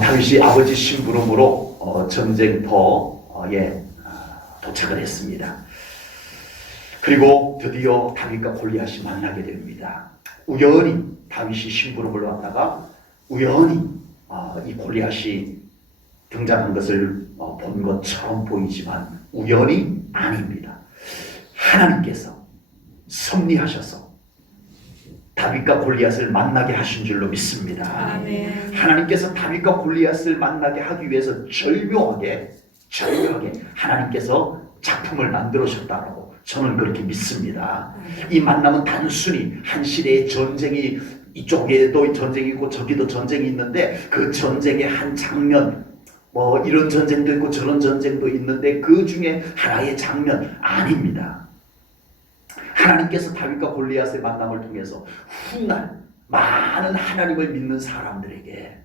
다윗이 아버지 심부름으로 전쟁터에 도착을 했습니다. 그리고 드디어 다윗과 골리앗이 만나게 됩니다. 우연히 다윗이 심부름을 왔다가 우연히 이 골리앗이 등장한 것을 본 것처럼 보이지만 우연이 아닙니다. 하나님께서 섭리하셔서 다윗과 골리앗을 만나게 하신 줄로 믿습니다. 아멘. 하나님께서 다윗과 골리앗을 만나게 하기 위해서 절묘하게 하나님께서 작품을 만들어셨다고 저는 그렇게 믿습니다. 이 만남은 단순히 한 시대의 전쟁이 이쪽에도 전쟁이 있고 저기도 전쟁이 있는데 그 전쟁의 한 장면 이런 전쟁도 있고 저런 전쟁도 있는데 그 중에 하나의 장면 아닙니다. 하나님께서 다윗과 골리앗의 만남을 통해서 훗날 많은 하나님을 믿는 사람들에게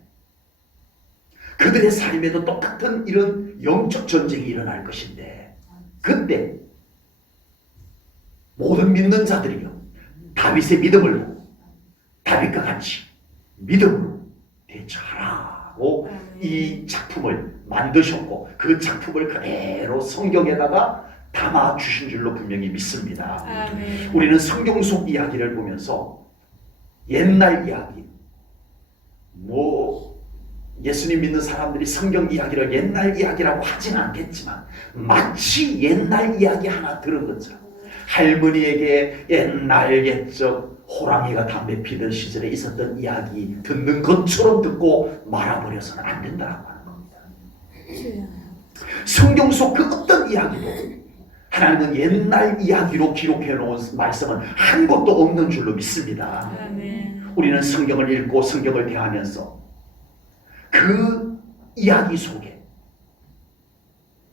그들의 삶에도 똑같은 이런 영적 전쟁이 일어날 것인데 그때 모든 믿는 자들이요 다윗의 믿음을 보고 다윗과 같이 믿음으로 대처하라고 이 작품을 만드셨고 그 작품을 그대로 성경에다가 담아 주신 줄로 분명히 믿습니다. 아멘. 우리는 성경 속 이야기를 보면서 옛날 이야기 예수님 믿는 사람들이 성경 이야기를 옛날 이야기라고 하진 않겠지만 마치 옛날 이야기 하나 들은 것처럼 할머니에게 옛날 옛적 호랑이가 담배 피던 시절에 있었던 이야기 듣는 것처럼 듣고 말아버려서는 안 된다고 하는 겁니다. 성경 속 그 어떤 이야기도 하나님은 옛날 이야기로 기록해 놓은 말씀은 한 곳도 없는 줄로 믿습니다. 아멘. 우리는 성경을 읽고 성경을 대하면서 그 이야기 속에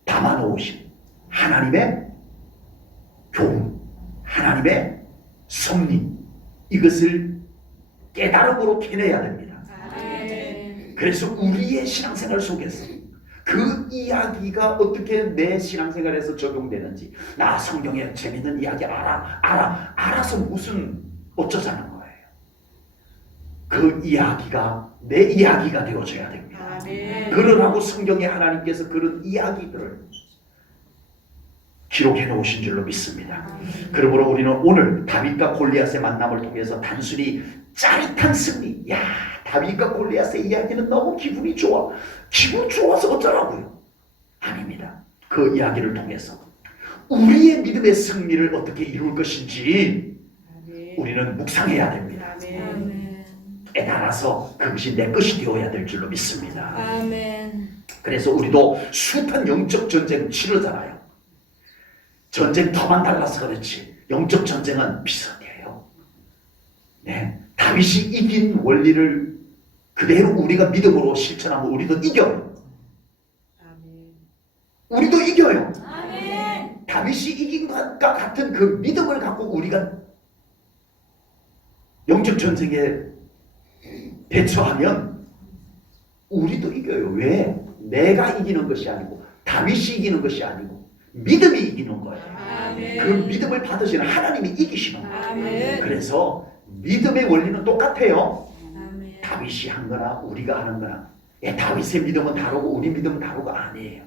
담아놓으신 하나님의 교훈, 하나님의 섭리 이것을 깨달음으로 캐내야 됩니다. 아멘. 그래서 우리의 신앙생활 속에서 그 이야기가 어떻게 내 신앙생활에서 적용되는지 나 성경에 재밌는 이야기 알아서 무슨 어쩌자는 거예요. 그 이야기가 내 이야기가 되어져야 됩니다. 아멘. 그러라고 성경에 하나님께서 그런 이야기들을 기록해 놓으신 줄로 믿습니다. 그러므로 우리는 오늘 다윗과 골리앗의 만남을 통해서 단순히 짜릿한 승리, 다윗과 골리앗의 이야기는 너무 기분이 좋아. 기분 좋아서 어쩌라고요? 아닙니다. 그 이야기를 통해서 우리의 믿음의 승리를 어떻게 이룰 것인지 우리는 묵상해야 됩니다. 아멘. 깨달아서 그것이 내 것이 되어야 될 줄로 믿습니다. 아멘. 그래서 우리도 숱한 영적 전쟁 치르잖아요. 전쟁터만 달라서 그렇지 영적 전쟁은 비슷해요. 네, 다윗이 이긴 원리를 그대로 우리가 믿음으로 실천하면 우리도 이겨요. 우리도 이겨요. 아멘. 다윗이 이긴 것과 같은 그 믿음을 갖고 우리가 영적 전쟁에 대처하면 우리도 이겨요. 왜? 내가 이기는 것이 아니고 다윗이 이기는 것이 아니고 믿음이 이기는 거예요. 아멘. 그 믿음을 받으시는 하나님이 이기시는 거예요. 아멘. 그래서 믿음의 원리는 똑같아요. 아멘. 다윗이 한 거나 우리가 하는 거나 다윗의 믿음은 다르고 우리 믿음은 다르고 아니에요.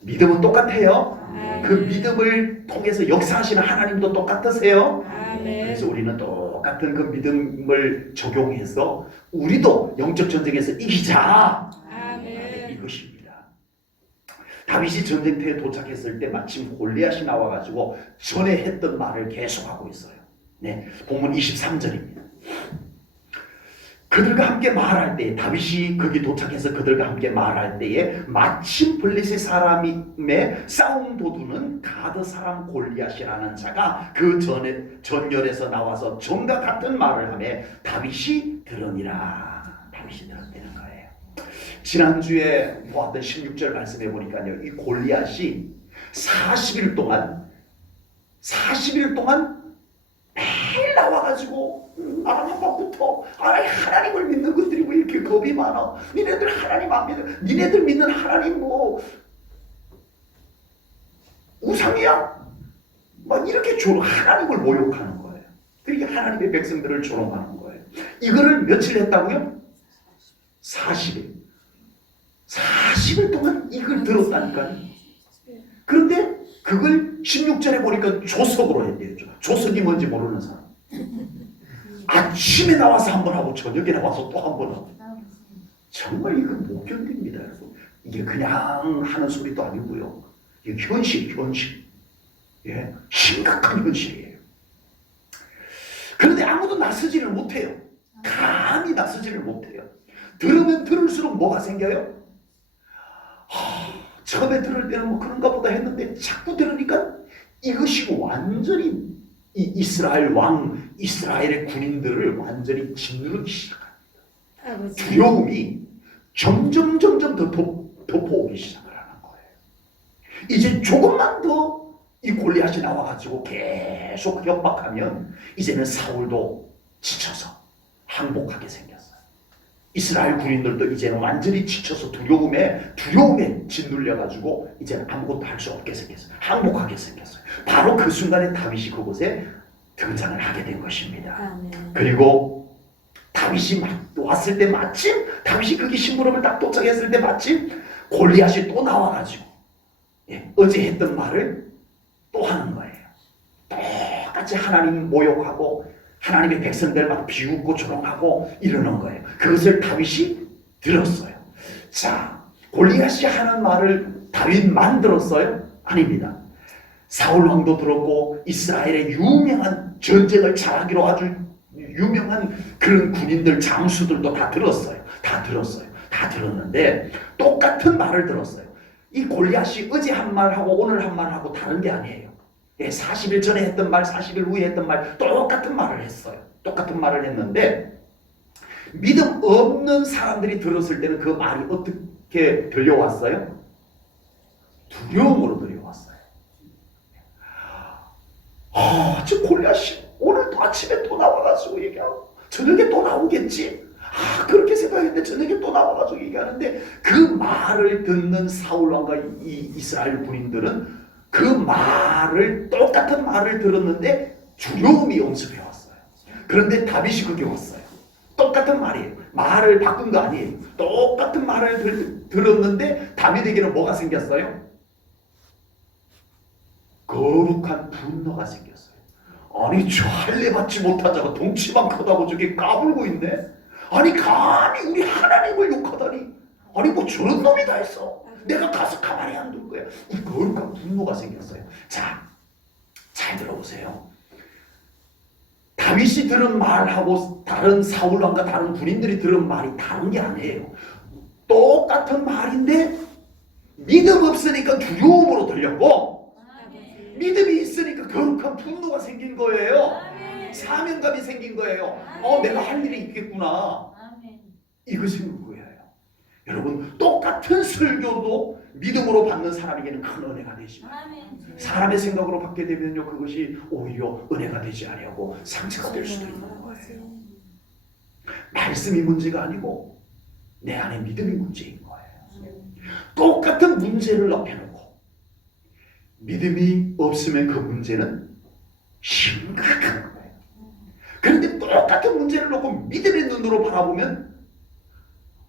믿음은 똑같아요. 아멘. 그 믿음을 통해서 역사하시는 하나님도 똑같으세요. 아멘. 그래서 우리는 똑같은 그 믿음을 적용해서 우리도 영적 전쟁에서 이기자. 아멘. 이것입니다. 다윗이 전쟁터에 도착했을 때 마침 골리앗이 나와가지고 전에 했던 말을 계속하고 있어요. 네, 본문 23절입니다. 그들과 함께 말할 때에 다윗이 거기 도착해서 그들과 함께 말할 때에 마침 블레셋 사람의 싸움 도두는 가드 사람 골리앗이라는 자가 그 전열에서 나와서 전과 같은 말을 하며 다윗이 들으니라. 다윗이 들었다는 거예요. 지난주에 보았던 16절 말씀해 보니까요, 이 골리앗이 40일 동안 매일 나와가지고 나랑 막부터 하나님을 믿는 것들이 왜 이렇게 겁이 많아? 니네들 하나님 안 믿어? 니네들 믿는 하나님 우상이야? 막 이렇게 하나님을 모욕하는 거예요. 그러니까 하나님의 백성들을 조롱하는 거예요. 이거를 며칠 했다고요? 40일. 40일 동안 이걸 들었다니까요. 그런데 그걸 16절에 보니까 조석으로 했대요. 조석이 뭔지 모르는 사람. 아침에 나와서 한 번 하고 저녁에 나와서 또 한 번 하고. 정말 이건 못 견딥니다, 여러분. 이게 그냥 하는 소리도 아니고요. 이게 현실. 예, 심각한 현실이에요. 그런데 아무도 나서지를 못해요. 감히 나서지를 못해요. 들으면 들을수록 뭐가 생겨요? 처음에 들을 때는 뭐 그런가 보다 했는데 자꾸 들으니까 이것이 완전히 이 이스라엘의 군인들을 완전히 짓누르기 시작합니다. 두려움이 점점 더 덮어오기 시작을 하는 거예요. 이제 조금만 더 이 골리앗이 나와가지고 계속 협박하면 이제는 사울도 지쳐서 항복하게 생겼어요. 이스라엘 군인들도 이제는 완전히 지쳐서 두려움에 짓눌려가지고 이제는 아무것도 할 수 없게 생겼어요. 항복하게 생겼어요. 바로 그 순간에 다윗이 그곳에 등장을 하게 된 것입니다. 아멘. 그리고 다윗이 왔을 때 마침 다윗이 거기 심부름을 딱 도착했을 때 마침 골리앗이 또 나와가지고 어제 했던 말을 또 하는 거예요. 똑같이 하나님 모욕하고 하나님의 백성들 막 비웃고 조롱하고 이러는 거예요. 그것을 다윗이 들었어요. 자, 골리앗이 하는 말을 다윗만 들었어요? 아닙니다. 사울 왕도 들었고 이스라엘의 유명한 전쟁을 잘하기로 아주 유명한 그런 군인들 장수들도 다 들었어요. 다 들었는데 똑같은 말을 들었어요. 이 골리앗이 어제 한 말하고 오늘 한 말하고 다른 게 아니에요. 40일 전에 했던 말, 40일 후에 했던 말 똑같은 말을 했어요. 똑같은 말을 했는데 믿음 없는 사람들이 들었을 때는 그 말이 어떻게 들려왔어요? 두려움으로 들려왔어요. 저 골리앗이 오늘 또 아침에 또 나와가지고 얘기하고 저녁에 또 나오겠지? 그렇게 생각했는데 저녁에 또 나와가지고 얘기하는데 그 말을 듣는 사울왕과 이 이스라엘 군인들은 그 말을 똑같은 말을 들었는데 두려움이 엄습해 왔어요. 그런데 다윗이 거기 왔어요. 똑같은 말이에요. 말을 바꾼 거 아니에요. 똑같은 말을 들었는데 다윗에게는 뭐가 생겼어요? 거룩한 분노가 생겼어요. 아니 저 할례 받지 못하자고 덩치만 크다고 저게 까불고 있네. 아니 감히 우리 하나님을 욕하다니. 아니 뭐 저런 놈이 다 했어. 내가 가서 가만히 안 둘 거야. 이 거룩한 분노가 생겼어요. 자, 잘 들어보세요. 다윗이 들은 말하고 다른 사울왕과 다른 군인들이 들은 말이 다른 게 아니에요. 똑같은 말인데 믿음 없으니까 두려움으로 들렸고 믿음이 있으니까 거룩한 분노가 생긴 거예요. 사명감이 생긴 거예요. 내가 할 일이 있겠구나. 이것이 누구예요? 여러분 똑같은 설교도 믿음으로 받는 사람에게는 큰 은혜가 되지만 사람의 생각으로 받게 되면요 그것이 오히려 은혜가 되지 아니하고 상처가 될 수도 있는 거예요. 말씀이 문제가 아니고 내 안에 믿음이 문제인 거예요. 똑같은 문제를 높여놓고 믿음이 없으면 그 문제는 심각한 거예요. 그런데 똑같은 문제를 놓고 믿음의 눈으로 바라보면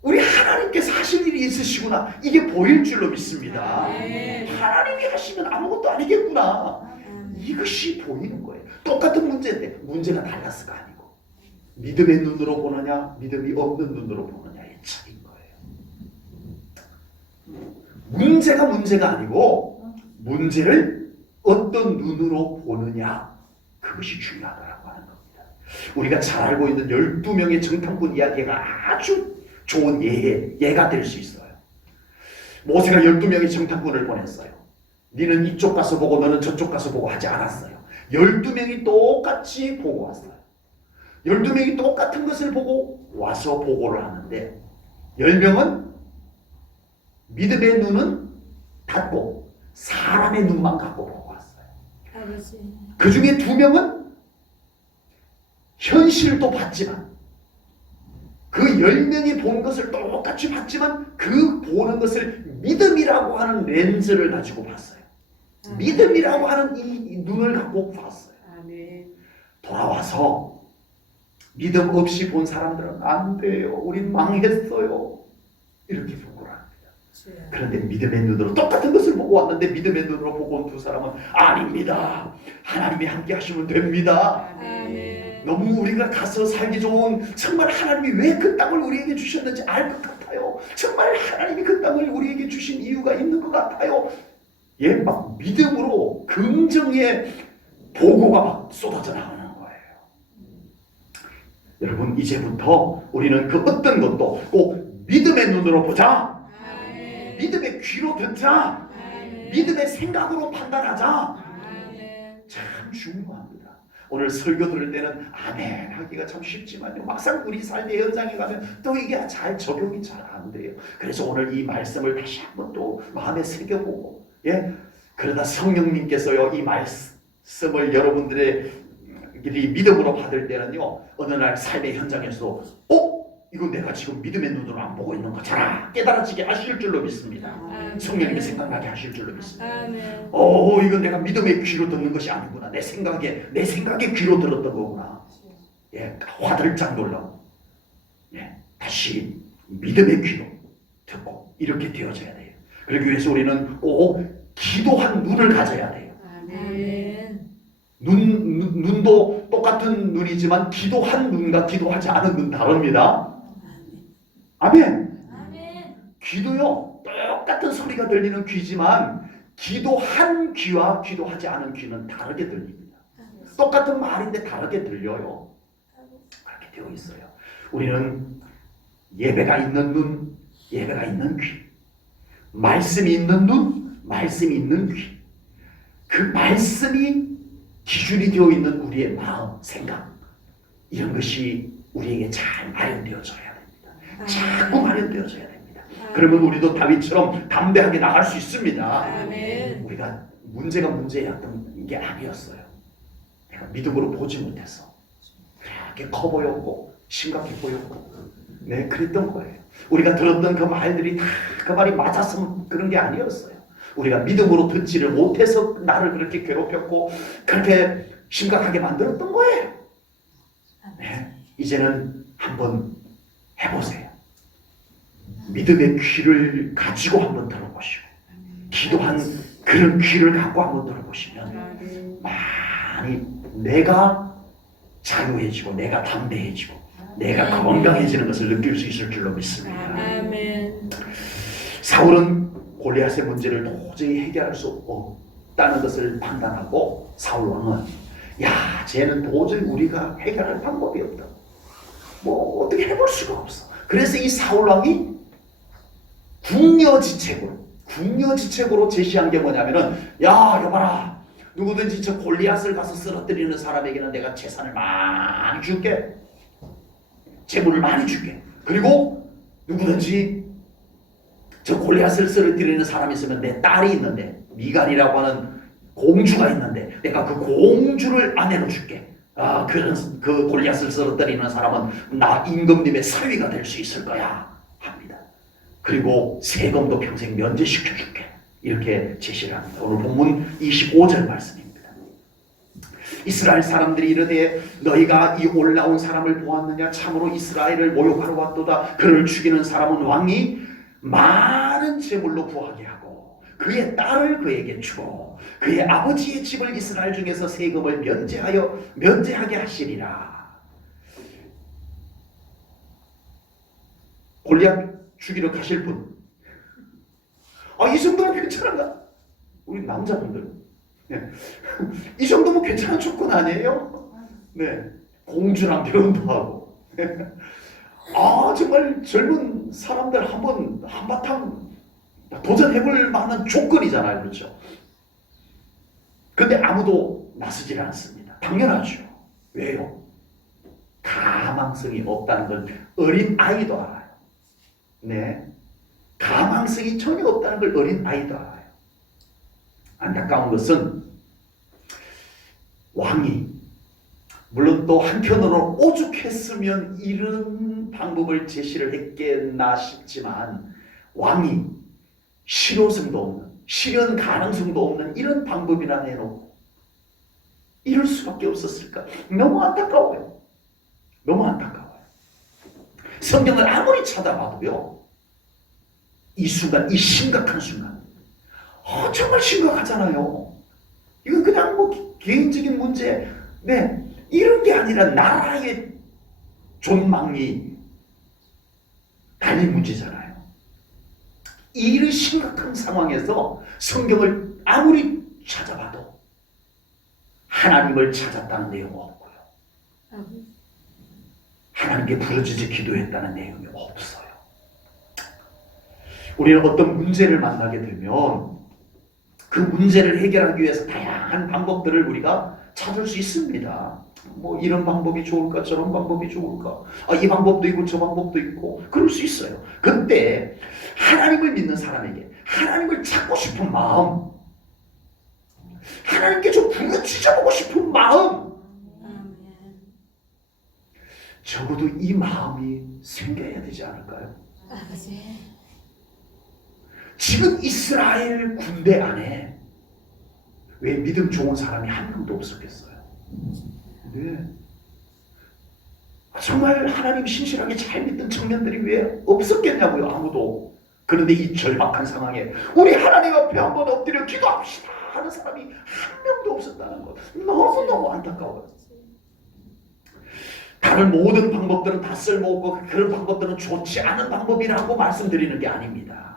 우리 하나님께서 하실 일이 있으시구나 이게 보일 줄로 믿습니다. 하나님이 하시면 아무것도 아니겠구나 이것이 보이는 거예요. 똑같은 문제인데 문제가 달라서가 아니고 믿음의 눈으로 보느냐 믿음이 없는 눈으로 보느냐의 차이인 거예요. 문제가 아니고 문제를 어떤 눈으로 보느냐 그것이 중요하다고 하는 겁니다. 우리가 잘 알고 있는 12명의 정탐꾼 이야기가 아주 좋은 예가 될 수 있어요. 모세가 12명의 정탐꾼을 보냈어요. 너는 이쪽 가서 보고 너는 저쪽 가서 보고 하지 않았어요. 12명이 똑같이 보고 왔어요. 12명이 똑같은 것을 보고 와서 보고를 하는데 10명은 믿음의 눈은 닫고 사람의 눈만 갖고 보고 왔어요. 그 중에 2명은 현실도 봤지만 그 10명이 본 것을 똑같이 봤지만 그 보는 것을 믿음이라고 하는 렌즈를 가지고 봤어요. 믿음이라고 하는 이 눈을 갖고 봤어요. 돌아와서 믿음 없이 본 사람들은 안 돼요. 우린 망했어요. 이렇게 보고를 합니다. 그런데 믿음의 눈으로 똑같은 것을 보고 왔는데 믿음의 눈으로 보고 온 두 사람은 아닙니다. 하나님이 함께 하시면 됩니다. 아멘. 너무 우리가 가서 살기 좋은, 정말 하나님이 왜 그 땅을 우리에게 주셨는지 알 것 같아요. 정말 하나님이 그 땅을 우리에게 주신 이유가 있는 것 같아요. 예, 막 믿음으로 긍정의 보고가 막 쏟아져 나오는 거예요. 여러분, 이제부터 우리는 그 어떤 것도 꼭 믿음의 눈으로 보자. 아멘. 믿음의 귀로 듣자. 아멘. 믿음의 생각으로 판단하자. 아멘. 참 중요합니다. 오늘 설교 들을 때는 아멘 하기가 참 쉽지만요, 막상 우리 삶의 현장에 가면 또 이게 잘 적용이 잘 안 돼요. 그래서 오늘 이 말씀을 다시 한번 또 마음에 새겨보고, 예, 그러다 성령님께서요 이 말씀을 여러분들의 믿음으로 받을 때는요, 어느 날 삶의 현장에서 이거 내가 지금 믿음의 눈으로 안 보고 있는 거잖아 깨달아지게 하실 줄로 믿습니다. 아멘. 성령님이 생각나게 하실 줄로 믿습니다. 아멘. 이건 내가 믿음의 귀로 듣는 것이 아니구나. 내 생각의 귀로 들었던 거구나. 예, 화들짝 놀라고. 예, 다시 믿음의 귀로 듣고 이렇게 되어져야 돼요. 그러기 위해서 우리는 기도한 눈을 가져야 돼요. 아멘. 눈도 똑같은 눈이지만 기도한 눈과 기도하지 않은 눈 다릅니다. 아멘. 아멘. 귀도요, 똑같은 소리가 들리는 귀지만 기도한 귀와 기도하지 않은 귀는 다르게 들립니다. 똑같은 말인데 다르게 들려요. 그렇게 되어 있어요. 우리는 예배가 있는 눈, 예배가 있는 귀, 말씀이 있는 눈, 말씀이 있는 귀, 그 말씀이 기준이 되어 있는 우리의 마음, 생각, 이런 것이 우리에게 잘 마련되어져야 됩니다. 자꾸 마련되어져야 됩니다. 그러면 우리도 다윗처럼 담대하게 나갈 수 있습니다. 아멘. 우리가 문제였던 게 아니었어요. 내가 믿음으로 보지 못해서 그렇게 커 보였고 심각해 보였고, 네, 그랬던 거예요. 우리가 들었던 그 말들이 다 그 말이 맞았으면 그런 게 아니었어요. 우리가 믿음으로 듣지를 못해서 나를 그렇게 괴롭혔고 그렇게 심각하게 만들었던 거예요. 네, 이제는 한번 해보세요. 믿음의 귀를 가지고 한번 들어보시고, 기도한 그런 귀를 갖고 한번 들어보시면 많이 내가 자유해지고 내가 담대해지고 내가 건강해지는 것을 느낄 수 있을 줄로 믿습니다. 아멘. 사울은 골리앗의 문제를 도저히 해결할 수 없다는 것을 판단하고 사울 왕은 쟤는 도저히 우리가 해결할 방법이 없다. 뭐 어떻게 해볼 수가 없어. 그래서 이 사울 왕이 궁여지책으로 제시한 게 뭐냐면은, 여봐라, 누구든지 저 골리앗을 가서 쓰러뜨리는 사람에게는 내가 재산을 많이 줄게, 재물을 많이 줄게. 그리고 누구든지 저 골리앗을 쓰러뜨리는 사람이 있으면 내 딸이 있는데, 미갈이라고 하는 공주가 있는데 내가 그 공주를 아내로 줄게. 그 골리앗을 쓰러뜨리는 사람은 나 임금님의 사위가 될 수 있을 거야 합니다. 그리고 세금도 평생 면제시켜줄게, 이렇게 제시를 합니다. 오늘 본문 25절 말씀입니다. 이스라엘 사람들이 이르되 너희가 이 올라온 사람을 보았느냐? 참으로 이스라엘을 모욕하러 왔도다. 그를 죽이는 사람은 왕이 많은 재물로 구하게 하고 그의 딸을 그에게 주고 그의 아버지의 집을 이스라엘 중에서 세금을 면제하게 하시리라. 골리앗 죽이러 가실 분, 이 정도면 괜찮은가? 우리 남자분들, 네. 이 정도면 괜찮은 조건 아니에요? 네, 공주랑 결혼도 하고, 정말 젊은 사람들 한바탕 도전해볼 만한 조건이잖아요, 그렇죠? 근데 아무도 나서질 않습니다. 당연하죠. 왜요? 가망성이 없다는 걸 어린 아이도 알아요. 네, 가망성이 전혀 없다는 걸 어린 아이도 알아요. 안타까운 것은 왕이, 물론 또 한편으로 오죽했으면 이런 방법을 제시를 했겠나 싶지만, 왕이 실효성도 없는, 실현 가능성도 없는 이런 방법이나 내놓고 이럴 수밖에 없었을까? 너무 안타까워요. 너무 안타까워요. 성경을 아무리 찾아봐도요, 이 순간, 이 심각한 순간, 정말 심각하잖아요. 이건 그냥 뭐 개인적인 문제, 네, 이런 게 아니라 나라의 존망이 달린 문제잖아요. 이런 심각한 상황에서 성경을 아무리 찾아봐도 하나님을 찾았다는 내용은 없고요. 하나님께 부르짖어 기도했다는 내용이 없어요. 우리는 어떤 문제를 만나게 되면 그 문제를 해결하기 위해서 다양한 방법들을 우리가 찾을 수 있습니다. 뭐 이런 방법이 좋을까, 저런 방법이 좋을까, 이 방법도 있고 저 방법도 있고, 그럴 수 있어요. 근데 하나님을 믿는 사람에게 하나님을 찾고 싶은 마음, 하나님께 좀 부르짖어보고 싶은 마음, 적어도 이 마음이 생겨야 되지 않을까요? 지금 이스라엘 군대 안에 왜 믿음 좋은 사람이 한 명도 없었겠어요? 네. 정말 하나님 신실하게 잘 믿던 청년들이 왜 없었겠냐고요, 아무도. 그런데 이 절박한 상황에 우리 하나님 앞에 한번 엎드려 기도합시다 하는 사람이 한 명도 없었다는 것, 너무너무 안타까워요. 다른 모든 방법들은 다 쓸모없고 그런 방법들은 좋지 않은 방법이라고 말씀드리는 게 아닙니다.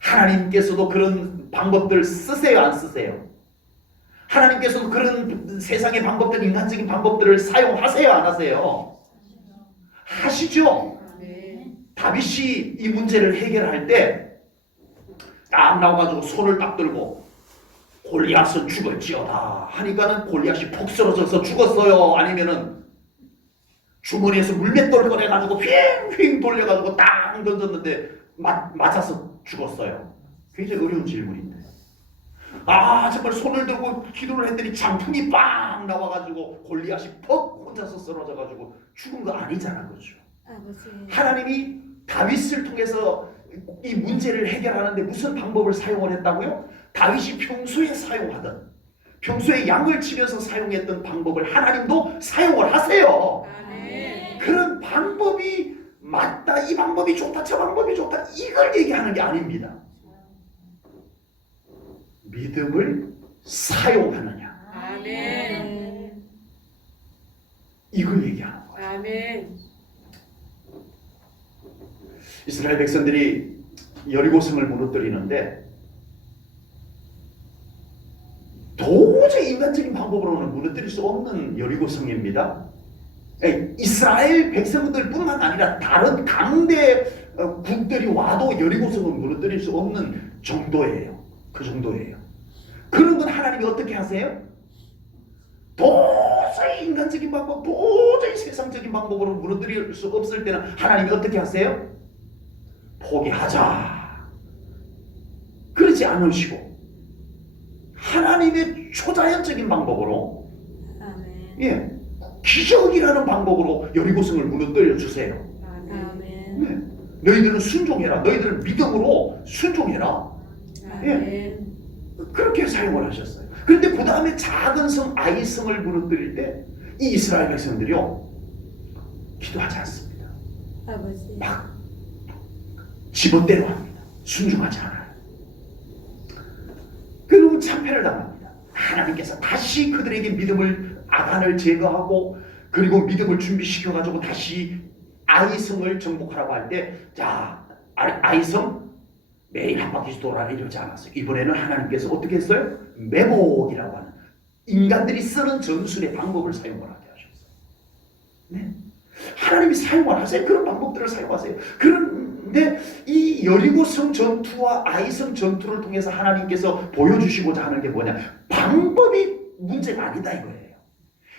하나님께서도 그런 방법들 쓰세요, 안 쓰세요? 하나님께서도 그런 세상의 방법들, 인간적인 방법들을 사용하세요, 안 하세요? 하시죠. 다윗이 이 문제를 해결할 때 딱 나와가지고 손을 딱 들고 골리앗은 죽을지어다 하니까는 골리앗이 폭 쓰러져서 죽었어요? 아니면은 주머니에서 물맷돌을 꺼내가지고 휙휙 돌려가지고 땅 던졌는데 맞아서 죽었어요? 굉장히 어려운 질문인데, 정말 손을 들고 기도를 했더니 장풍이 빵 나와가지고 골리앗이 퍽 혼자서 쓰러져가지고 죽은 거 아니잖아, 그렇죠? 하나님이 다윗을 통해서 이 문제를 해결하는데 무슨 방법을 사용을 했다고요? 다윗이 평소에 사용하던, 평소에 양을 치면서 사용했던 방법을 하나님도 사용을 하세요. 그런 방법이 맞다, 이 방법이 좋다, 저 방법이 좋다, 이걸 얘기하는 게 아닙니다. 믿음을 사용하느냐, 이걸 얘기하는 거예요. 이스라엘 백성들이 여리고성을 무너뜨리는데 도저히 인간적인 방법으로는 무너뜨릴 수 없는 여리고성입니다. 이스라엘 백성들뿐만 아니라 다른 강대 국들이 와도 여리고성을 무너뜨릴 수 없는 정도예요. 그 정도예요. 그런 건 하나님이 어떻게 하세요? 도저히 인간적인 방법, 도저히 세상적인 방법으로 무너뜨릴 수 없을 때는 하나님이 어떻게 하세요? 포기하자. 그러지 않으시고 하나님의 초자연적인 방법으로, 기적이라는 방법으로 여리고성을 무너뜨려 주세요. 너희들은 순종해라. 너희들은 믿음으로 순종해라. 그렇게 사용을 하셨어요. 그런데 그 다음에 작은 성 아이성을 무너뜨릴 때 이 이스라엘 백성들이요, 기도하지 않습니다. 막 지멋대로 합니다. 순종하지 않아요. 그리고 참패를 당합니다. 하나님께서 다시 그들에게 믿음을, 아간을 제거하고 그리고 믿음을 준비시켜가지고 다시 아이성을 정복하라고 할 때, 자, 아이성 매일 한 바퀴 돌아라 이러지 않았어요. 이번에는 하나님께서 어떻게 했어요? 매복이라고 하는 인간들이 쓰는 전술의 방법을 사용을 하게 하셨어요. 네? 하나님이 사용을 하세요. 그런 방법들을 사용하세요. 그런데 이 여리고성 전투와 아이성 전투를 통해서 하나님께서 보여주시고자 하는 게 뭐냐? 방법이 문제가 아니다 이거예요.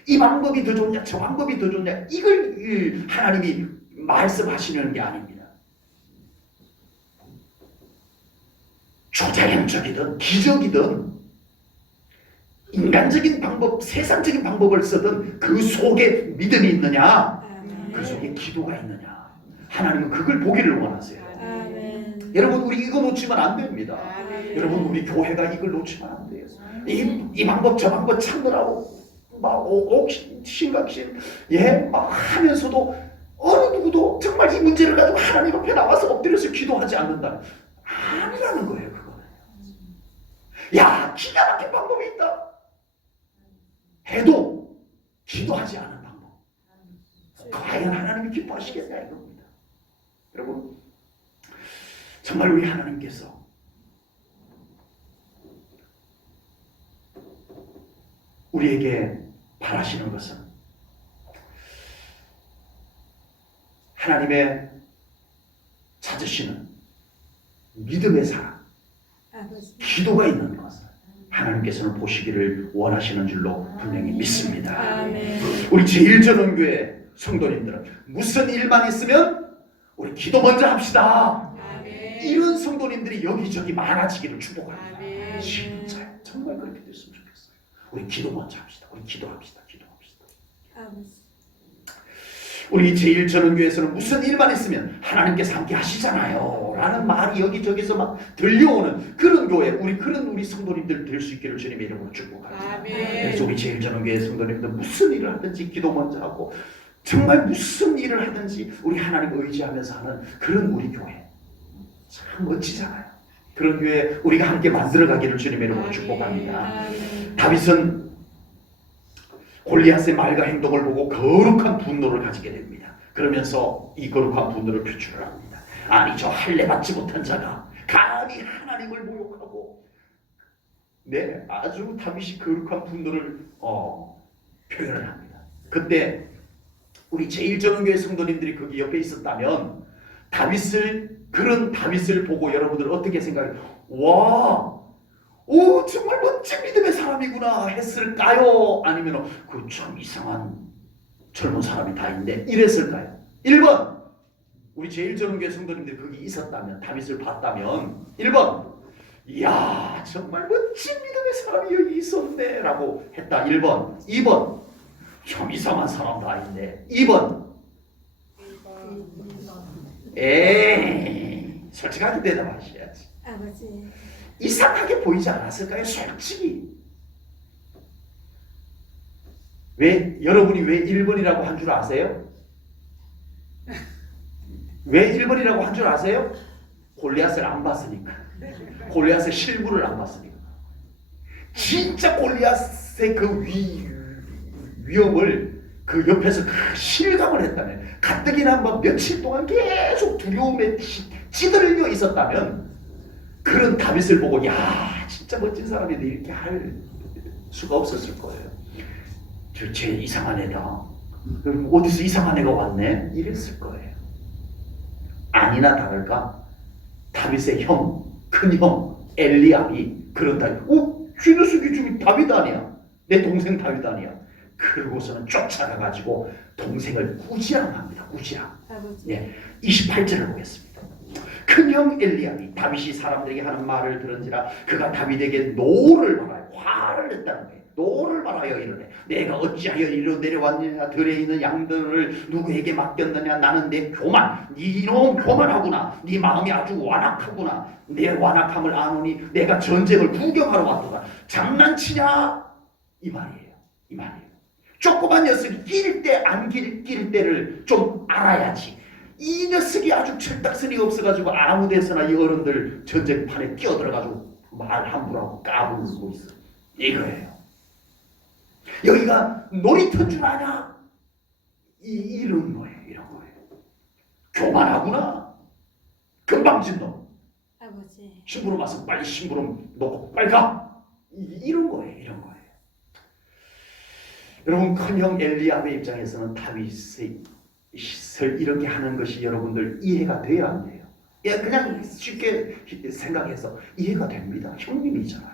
이 방법이 더 좋냐, 저 방법이 더 좋냐, 이걸 하나님이 말씀하시는 게 아닙니다. 초자연적이든 기적이든 인간적인 방법, 세상적인 방법을 쓰든 그 속에 믿음이 있느냐, 그 속에 기도가 있느냐, 하나님은 그걸 보기를 원하세요. 여러분, 우리 이거 놓치면 안 됩니다. 여러분, 우리 교회가 이걸 놓치면 안 돼요. 이 방법 저 방법 참느라고 막 옥신 심각신 막 하면서도 어느 누구도 정말 이 문제를 가지고 하나님 앞에 나와서 엎드려서 기도하지 않는다. 아니라는 거예요, 그거는. 야, 기가 막힌 방법이 있다. 해도 기도하지 않은 방법. 과연 하나님이 기뻐하시겠냐 이겁니다. 여러분, 정말 우리 하나님께서 우리에게 바라시는 것은 하나님의 찾으시는 믿음의 사람, 기도가 있는 것을 하나님께서는 보시기를 원하시는 줄로 분명히 믿습니다. 아멘. 우리 제1전원교회 성도님들은 무슨 일만 있으면 우리 기도 먼저 합시다. 아멘. 이런 성도님들이 여기저기 많아지기를 축복합니다. 아멘. 진짜요. 정말 그렇게 됐으면 좋겠어요. 우리 기도 먼저 합시다. 우리 기도합시다. 기도합시다. 우리 제1전원교회에서는 무슨 일만 있으면 하나님께서 함께 하시잖아요 라는 말이 여기저기서 막 들려오는 그런 교회, 그런 우리 성도님들 될 수 있기를 주님의 이름으로 축복합니다. 아멘. 그래서 우리 제1전원교회 성도님들 무슨 일을 하든지 기도 먼저 하고 정말 무슨 일을 하든지 우리 하나님 의지하면서 하는 그런 우리 교회 참 멋지잖아요. 그런 교회 우리가 함께 만들어가기를 주님의 이름으로 축복합니다. 아멘. 다윗은 골리앗의 말과 행동을 보고 거룩한 분노를 가지게 됩니다. 그러면서 이 거룩한 분노를 표출을 합니다. 아니, 저 할례 받지 못한 자가 감히 하나님을 모욕하고, 네, 아주 다윗이 거룩한 분노를 표현을 합니다. 그때 우리 제1전원교회 성도님들이 거기 옆에 있었다면 그런 다윗을 보고 여러분들 어떻게 생각해요? 와, 오, 정말 멋진 믿음의 사람이구나 했을까요? 아니면 그 참 이상한 젊은 사람이 다 있는데 이랬을까요? 1번, 우리 제1전원교회 성도님들이 거기 있었다면, 다윗을 봤다면 1번, 이야, 정말 멋진 믿음의 사람이 여기 있었네 라고 했다. 1번. 2번, 참 이상한 사람 다 있네. 2번, 에이, 솔직하게 대답하셔야지. 아버지. 이상하게 보이지 않았을까요? 솔직히. 여러분이 왜 1번이라고 한 줄 아세요? 왜 1번이라고 한 줄 아세요? 골리앗을 안 봤으니까. 골리앗의 실물을 안 봤으니까. 진짜 골리앗의 그 위험을 그 옆에서 실감을 했다면, 가뜩이나 뭐 며칠 동안 계속 두려움에 찌들려 있었다면 그런 다윗을 보고 야, 진짜 멋진 사람인데 이렇게 할 수가 없었을 거예요. 쟤 이상한 애다. 그럼 어디서 이상한 애가 왔네? 이랬을 거예요. 아니나 다를까 다윗의 큰형 엘리압이 그런다. 저 녀석이 지금 다윗 아니야? 내 동생 다윗 아니야? 그러고서는 쫓아가가지고 동생을 꾸지람합니다. 꾸지람. 아버지. 네, 28절을 보겠습니다. 큰형 엘리압이 다윗이 사람들에게 하는 말을 들은지라 그가 다윗에게 노를 말하여 화를 냈다는 거예요. 노를 말하여 이르되 내가 어찌하여 이리로 내려왔느냐, 들에 있는 양들을 누구에게 맡겼느냐, 나는 내 교만, 이놈 교만하구나, 네 마음이 아주 완악하구나, 내 완악함을 아노니 내가 전쟁을 구경하러 왔도다. 장난치냐? 이 말이에요. 이 말이에요. 조그만 녀석이 낄 때 안 낄 때를 좀 알아야지. 이 녀석이 아주 철딱선이 없어가지고 아무 데서나 이 어른들 전쟁판에 끼어들어가지고 말 함부로 하고 까불고 있어. 이거예요. 여기가 놀이터인 줄 아냐? 이런 거예요. 이런 거예요. 교만하구나. 금방진 놈. 아버지. 심부름 와서 빨리 심부름 놓고 빨리 가. 이런 거예요. 이런 거예요. 여러분, 큰형 엘리압의 입장에서는 다윗을 이렇게 하는 것이 여러분들 이해가 돼야 안 돼요? 예, 그냥 쉽게 생각해서 이해가 됩니다. 형님이잖아요.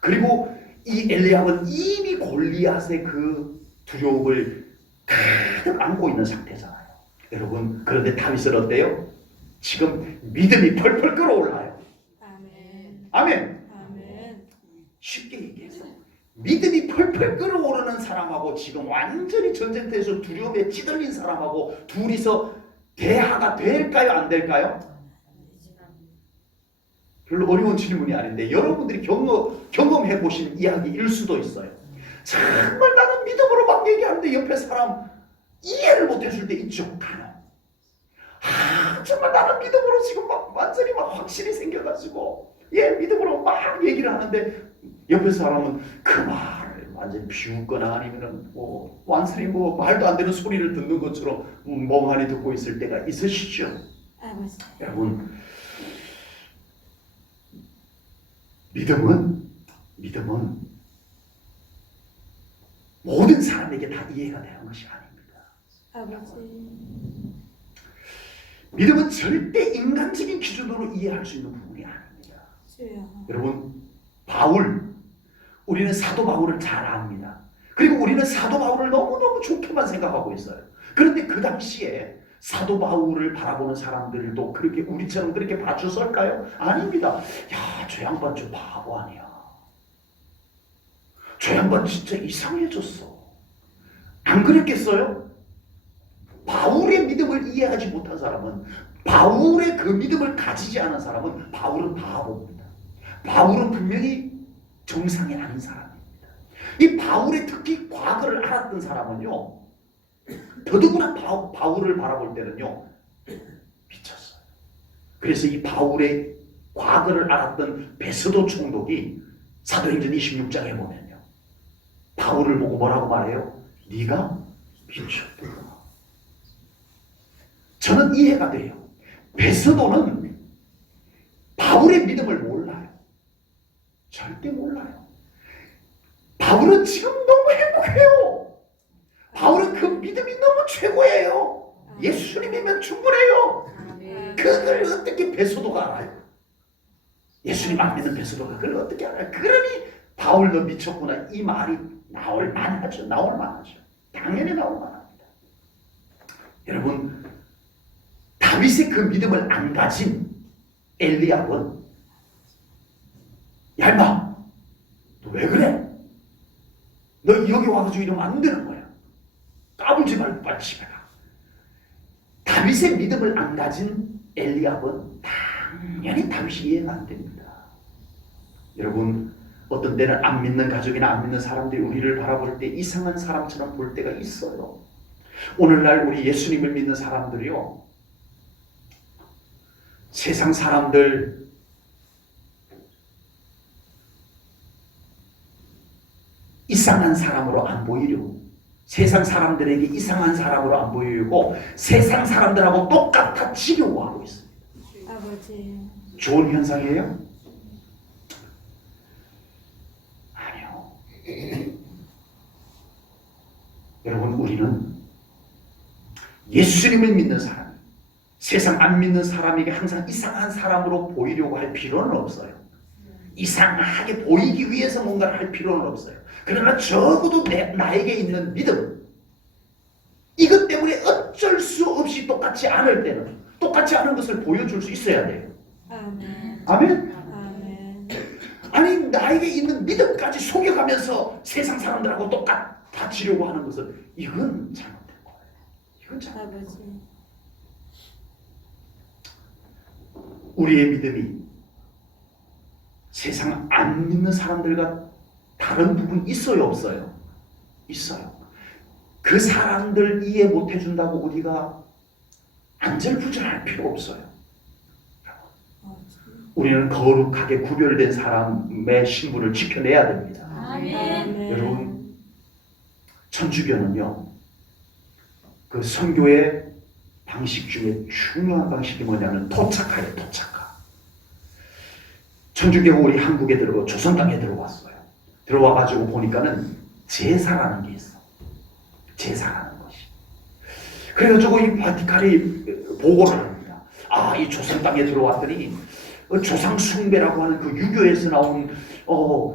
그리고 이 엘리압은 이미 골리앗의 그 두려움을 가득 안고 있는 상태잖아요. 여러분, 그런데 다윗은 어때요? 지금 믿음이 펄펄 끓어올라요. 아멘. 아멘. 아멘. 쉽게 얘기해서 믿음이 펄펄 끓어오르는 사람하고 지금 완전히 전쟁터에서 두려움에 찌들린 사람하고 둘이서 대화가 될까요? 안 될까요? 별로 어려운 질문이 아닌데 여러분들이 경험해 보신 이야기일 수도 있어요. 정말 나는 믿음으로 막 얘기하는데 옆에 사람 이해를 못 해줄 때 있죠. 간혹. 정말 나는 믿음으로 지금 막 완전히 막 확신이 생겨가지고 믿음으로 막 얘기를 하는데 옆에 사람은 그 말을 완전히 비웃거나 아니면은 뭐 완전히 뭐 말도 안 되는 소리를 듣는 것처럼 멍하니 듣고 있을 때가 있으시죠. 아버지. 여러분, 믿음은 모든 사람에게 다 이해가 되는 것이 아닙니다. 아버지. 믿음은 절대 인간적인 기준으로 이해할 수 있는 부분이 아닙니다. 주여. 여러분, 우리는 사도 바울을 잘 압니다. 그리고 우리는 사도 바울을 너무너무 좋게만 생각하고 있어요. 그런데 그 당시에 사도 바울을 바라보는 사람들도 그렇게 우리처럼 그렇게 봐줬을까요? 아닙니다. 야, 저 양반 좀 바보 아니야. 저 양반 진짜 이상해졌어. 안 그랬겠어요? 바울의 믿음을 이해하지 못한 사람은, 바울의 그 믿음을 가지지 않은 사람은 바울은 바보입니다. 바울은 분명히 정상이 아닌 사람입니다. 이 바울의 특히 과거를 알았던 사람은요, 더더구나 바울을 바라볼 때는요 미쳤어요. 그래서 이 바울의 과거를 알았던 베스도 총독이 사도행전 26장에 보면요, 바울을 보고 뭐라고 말해요? 네가 미쳤다. 저는 이해가 돼요. 베스도는 바울의 믿음을 몰라요. 절대 몰라요. 바울은 지금 너무 행복해요. 바울은 그 믿음이 너무 최고예요. 예수님이면 충분해요. 그걸 어떻게 베스도가 알아요? 예수님 안 믿는 베스도가 그걸 어떻게 알아요? 그러니 바울 너 미쳤구나 이 말이 나올 만하죠. 당연히 나올 만합니다. 여러분, 다윗의 그 믿음을 안 가진 엘리압은, 야 임마 너 왜 그래? 너 여기 와가지고 이러면 안 되는 거야. 까불지 말고 빨리 집에 가. 다윗의 믿음을 안 가진 엘리압은 당연히 다윗이 이해가 안 됩니다. 여러분, 어떤 때는 안 믿는 가족이나 안 믿는 사람들이 우리를 바라볼 때 이상한 사람처럼 볼 때가 있어요. 오늘날 우리 예수님을 믿는 사람들이요, 세상 사람들 이상한 사람으로 안 보이려고, 세상 사람들에게 이상한 사람으로 안 보이고 세상 사람들하고 똑같아지려고 하고 있습니다. 아버지. 좋은 현상이에요? 아니요. 여러분, 우리는 예수님을 믿는 사람, 세상 안 믿는 사람에게 항상 이상한 사람으로 보이려고 할 필요는 없어요. 이상하게 보이기 위해서 뭔가를 할 필요는 없어요. 그러나 적어도 나에게 있는 믿음, 이것 때문에 어쩔 수 없이 똑같지 않을 때는 똑같지 않은 것을 보여줄 수 있어야 돼요. 아멘. 아멘? 아멘. 아니, 나에게 있는 믿음까지 속여가면서 세상 사람들하고 똑같아지려고 하는 것은 이건 잘못된 거예요. 이건 잘못된 거예요. 아버지. 우리의 믿음이 세상 안 믿는 사람들과 다른 부분 있어요, 없어요? 있어요. 그 사람들 이해 못 해준다고 우리가 안절부절할 필요 없어요. 우리는 거룩하게 구별된 사람의 신분을 지켜내야 됩니다. 아멘. 여러분, 천주교는요, 그 선교의 방식 중에 중요한 방식이 뭐냐면 토착화예요. 토착화. 천주교가 우리 한국에 들어가 조선 땅에 들어왔어요. 들어와가지고 보니까는 제사라는 게 있어. 제사라는 것이. 그래가지고 이 바티칸이 보고를 합니다. 아, 이 조선 땅에 들어왔더니 조상 숭배라고 하는 그 유교에서 나온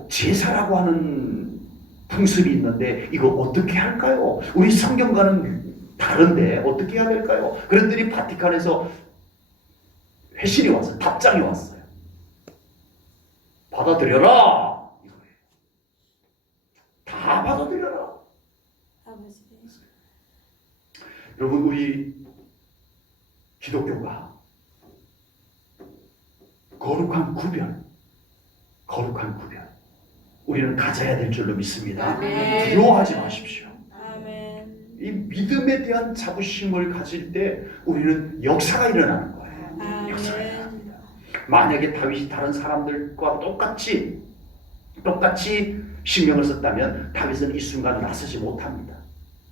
제사라고 하는 풍습이 있는데 이거 어떻게 할까요? 우리 성경과는 다른데 어떻게 해야 될까요? 그랬더니 바티칸에서 회신이 왔어요. 답장이 왔어요. 받아들여라. 이거예요. 다 받아들여라. 아버지. 여러분, 우리 기독교가 거룩한 구별 우리는 가져야 될 줄로 믿습니다. 아멘. 두려워하지 마십시오. 아멘. 이 믿음에 대한 자부심을 가질 때 우리는 역사가 일어나는 거예요. 역사가 아멘. 일어납니다. 만약에 다윗이 다른 사람들과 똑같이 신명을 썼다면 다윗은 이 순간 나서지 못합니다.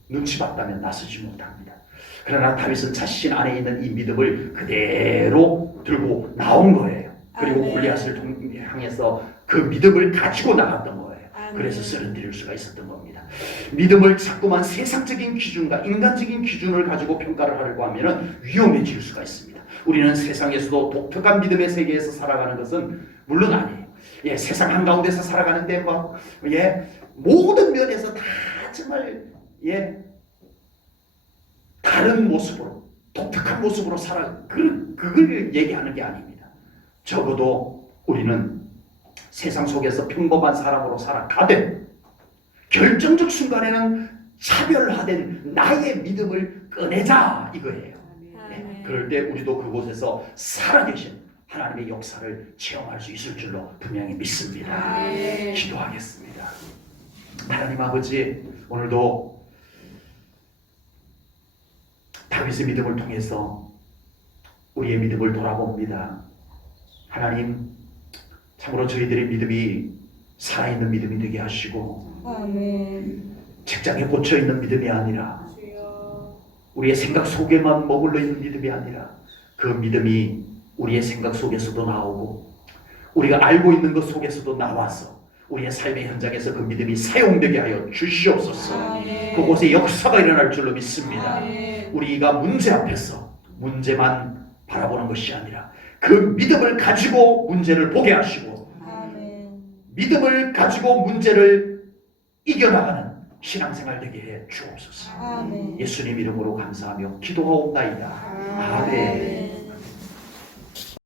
눈치 봤다면 나서지 못합니다. 그러나 다윗은 자신 안에 있는 이 믿음을 그대로 들고 나온 거예요. 그리고 아멘. 골리앗을 향해서 그 믿음을 가지고 나갔던 거예요. 아멘. 그래서 쓰러뜨릴 수가 있었던 겁니다. 믿음을 자꾸만 세상적인 기준과 인간적인 기준을 가지고 평가를 하려고 하면 위험해질 수가 있습니다. 우리는 세상에서도 독특한 믿음의 세계에서 살아가는 것은 물론 아니에요. 예, 세상 한가운데서 살아가는데 막 모든 면에서 다 정말 다른 모습으로 독특한 모습으로 그걸 얘기하는 게 아닙니다. 적어도 우리는 세상 속에서 평범한 사람으로 살아가되 결정적 순간에는 차별화된 나의 믿음을 꺼내자 이거예요. 아멘. 그럴 때 우리도 그곳에서 살아계신 하나님의 역사를 체험할 수 있을 줄로 분명히 믿습니다. 아멘. 기도하겠습니다. 하나님 아버지, 오늘도 다윗의 믿음을 통해서 우리의 믿음을 돌아봅니다. 하나님, 참으로 저희들의 믿음이 살아있는 믿음이 되게 하시고 아멘. 책장에 꽂혀있는 믿음이 아니라 주여. 우리의 생각 속에만 머물러 있는 믿음이 아니라 그 믿음이 우리의 생각 속에서도 나오고 우리가 알고 있는 것 속에서도 나와서 우리의 삶의 현장에서 그 믿음이 사용되게 하여 주시옵소서. 아멘. 그곳에 역사가 일어날 줄로 믿습니다. 아멘. 우리가 문제 앞에서 문제만 바라보는 것이 아니라 그 믿음을 가지고 문제를 보게 하시고 아멘. 믿음을 가지고 문제를 이겨나가는 신앙생활 되게 해 주옵소서. 아멘. 예수님 이름으로 감사하며 기도하옵나이다. 아멘.